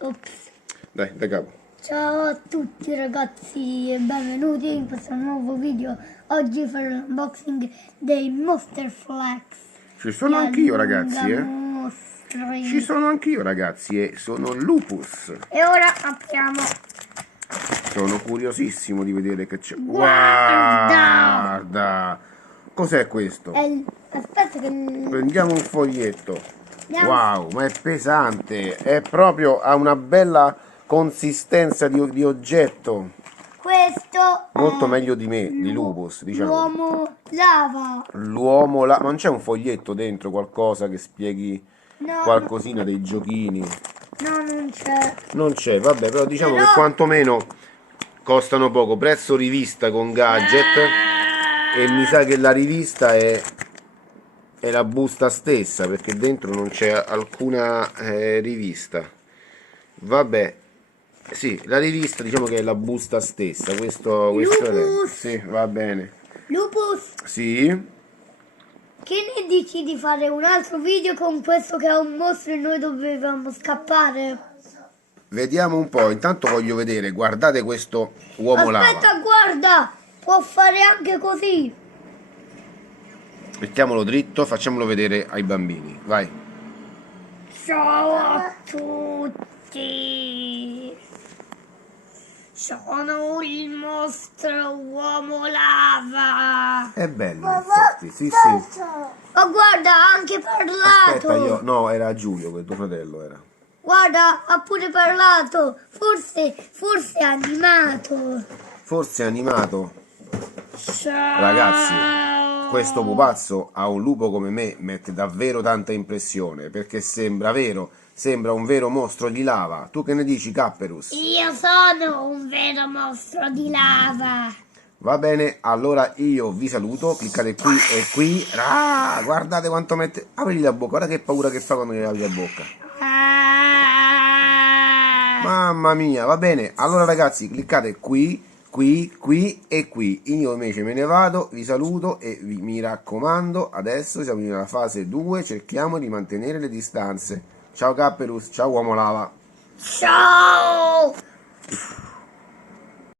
Ops. Dai, da capo. Ciao a tutti ragazzi e benvenuti in questo nuovo video. Oggi farò l'unboxing dei Monster Flex. Ci sono anch'io ragazzi, Mostri. Ci sono anch'io ragazzi e sono Lupus. E ora apriamo. Sono curiosissimo di vedere che c'è. Guarda! Guarda! Cos'è questo? Aspetta che... Prendiamo un foglietto. Andiamo. Wow, ma è pesante. È proprio, ha una bella consistenza di oggetto. Questo Molto è meglio di me, di Lupus, diciamo. l'uomo lava. L'uomo là. Ma non c'è un foglietto dentro, qualcosa che spieghi No, qualcosina dei giochini? no, non c'è. Non c'è, vabbè, però diciamo che quantomeno costano poco. Prezzo rivista con gadget. E mi sa che la rivista è la busta stessa, perché dentro non c'è alcuna rivista. Vabbè, sì, la rivista diciamo che è la busta stessa. Questo Lupus. sì, va bene. Lupus, Sì, che ne dici di fare un altro video con questo che è un mostro e noi dovevamo scappare? vediamo un po'. Intanto voglio vedere, guardate questo uomo lava. Aspetta, guarda, può fare anche così. Mettiamolo dritto, facciamolo vedere ai bambini. Vai. Ciao a tutti. Sono il mostro uomo lava. È bello, infatti. Sì, sì. Oh, guarda, ha anche parlato. Aspetta, no, era Giulio, quel tuo fratello era. Guarda, ha pure parlato. Forse è animato. Forse è animato. Ciao. Ragazzi, questo pupazzo a un lupo come me mette davvero tanta impressione, perché sembra vero, sembra un vero mostro di lava. Tu che ne dici, Capperus? Io sono un vero mostro di lava. Va bene, allora io vi saluto, cliccate qui e qui. Ah, guardate quanto mette. Apri la bocca, guarda che paura che fa quando gli apri la bocca. Mamma mia, va bene. Allora ragazzi, cliccate qui, qui e qui. Io invece me ne vado, vi saluto e mi raccomando, adesso siamo nella fase 2, cerchiamo di mantenere le distanze. Ciao Capperus, ciao uomo lava. Ciao.